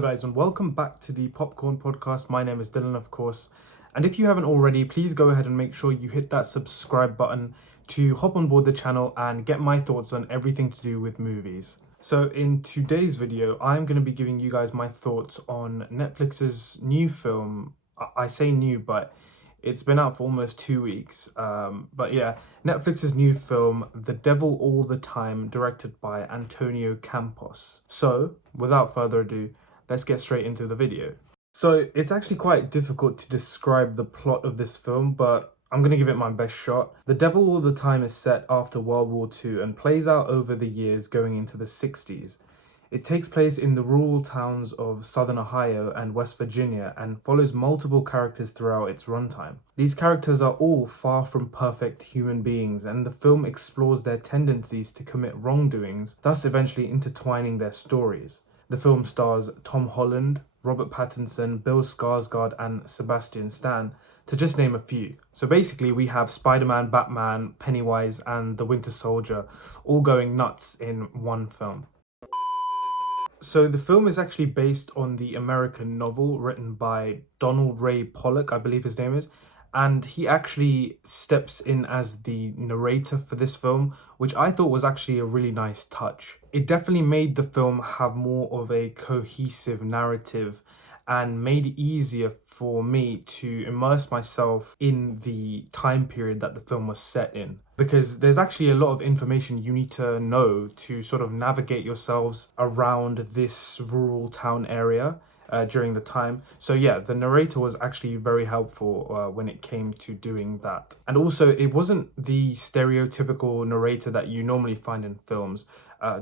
Hello guys and welcome back to the Popcorn Podcast. My name is Dylan, of course, and if you haven't already, please go ahead and make sure you hit that subscribe button to hop on board the channel and get my thoughts on everything to do with movies. So in today's video, I'm going to be giving you guys my thoughts on Netflix's new film. I say new, but it's been out for almost 2 weeks. But yeah, Netflix's new film, The Devil All the Time, directed by Antonio Campos. So without further ado, let's get straight into the video. So it's actually quite difficult to describe the plot of this film, but I'm going to give it my best shot. The Devil All the Time is set after World War II and plays out over the years going into the 60s. It takes place in the rural towns of Southern Ohio and West Virginia and follows multiple characters throughout its runtime. These characters are all far from perfect human beings, and the film explores their tendencies to commit wrongdoings, thus eventually intertwining their stories. The film stars Tom Holland, Robert Pattinson, Bill Skarsgard, and Sebastian Stan, to just name a few. So basically we have Spider-Man, Batman, Pennywise, and the Winter Soldier all going nuts in one film. So the film is actually based on the American novel written by Donald Ray Pollock, I believe his name is, and he actually steps in as the narrator for this film, which I thought was actually a really nice touch. It definitely made the film have more of a cohesive narrative and made it easier for me to immerse myself in the time period that the film was set in, because there's actually a lot of information you need to know to sort of navigate yourselves around this rural town area during the time. So yeah, the narrator was actually very helpful when it came to doing that. And also, it wasn't the stereotypical narrator that you normally find in films.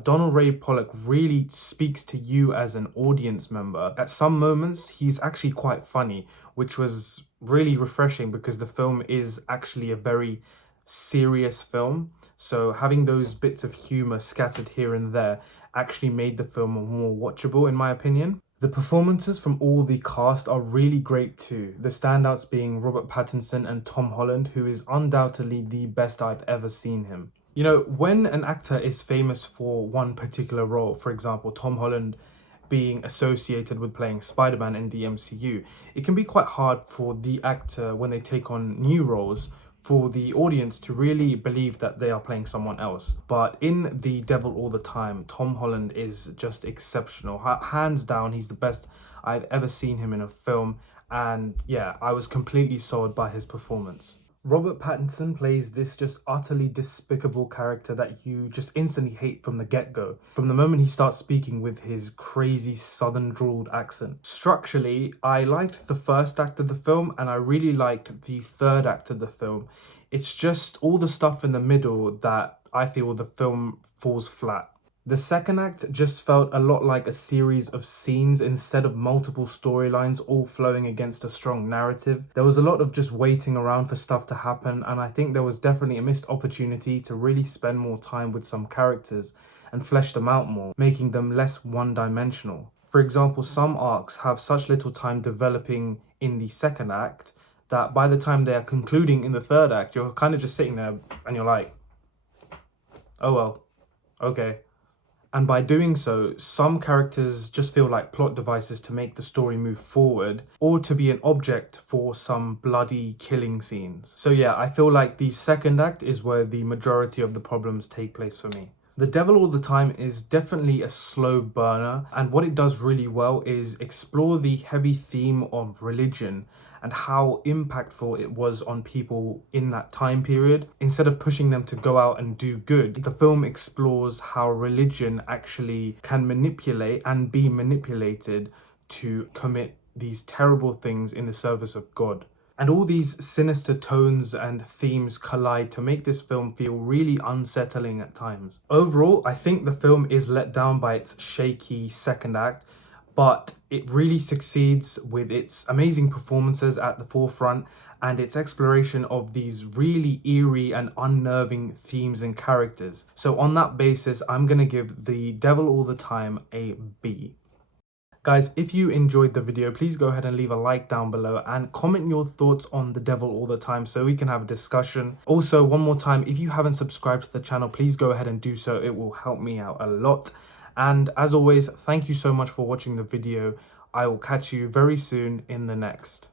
Donald Ray Pollock really speaks to you as an audience member. At some moments, he's actually quite funny, which was really refreshing because the film is actually a very serious film. So having those bits of humor scattered here and there actually made the film more watchable, in my opinion. The performances from all the cast are really great too, the standouts being Robert Pattinson and Tom Holland, who is undoubtedly the best I've ever seen him. You know, when an actor is famous for one particular role, for example, Tom Holland being associated with playing Spider-Man in the MCU, it can be quite hard for the actor, when they take on new roles, for the audience to really believe that they are playing someone else. But in The Devil All the Time, Tom Holland is just exceptional. Hands down, he's the best I've ever seen him in a film. And yeah, I was completely sold by his performance. Robert Pattinson plays this just utterly despicable character that you just instantly hate from the get-go, from the moment he starts speaking with his crazy southern drawled accent. Structurally, I liked the first act of the film and I really liked the third act of the film. It's just all the stuff in the middle that I feel the film falls flat. The second act just felt a lot like a series of scenes instead of multiple storylines all flowing against a strong narrative. There was a lot of just waiting around for stuff to happen, and I think there was definitely a missed opportunity to really spend more time with some characters and flesh them out more, making them less one-dimensional. For example, some arcs have such little time developing in the second act that by the time they are concluding in the third act, you're kind of just sitting there and you're like, oh well, okay. And by doing so, some characters just feel like plot devices to make the story move forward or to be an object for some bloody killing scenes. So yeah, I feel like the second act is where the majority of the problems take place for me. The Devil All the Time is definitely a slow burner, and what it does really well is explore the heavy theme of religion and how impactful it was on people in that time period. Instead of pushing them to go out and do good, the film explores how religion actually can manipulate and be manipulated to commit these terrible things in the service of God. And all these sinister tones and themes collide to make this film feel really unsettling at times. Overall, I think the film is let down by its shaky second act, but it really succeeds with its amazing performances at the forefront and its exploration of these really eerie and unnerving themes and characters. So on that basis, I'm going to give The Devil All the Time a B. Guys, if you enjoyed the video, please go ahead and leave a like down below and comment your thoughts on The Devil All the Time so we can have a discussion. Also, one more time, if you haven't subscribed to the channel, please go ahead and do so. It will help me out a lot. And as always, thank you so much for watching the video. I will catch you very soon in the next.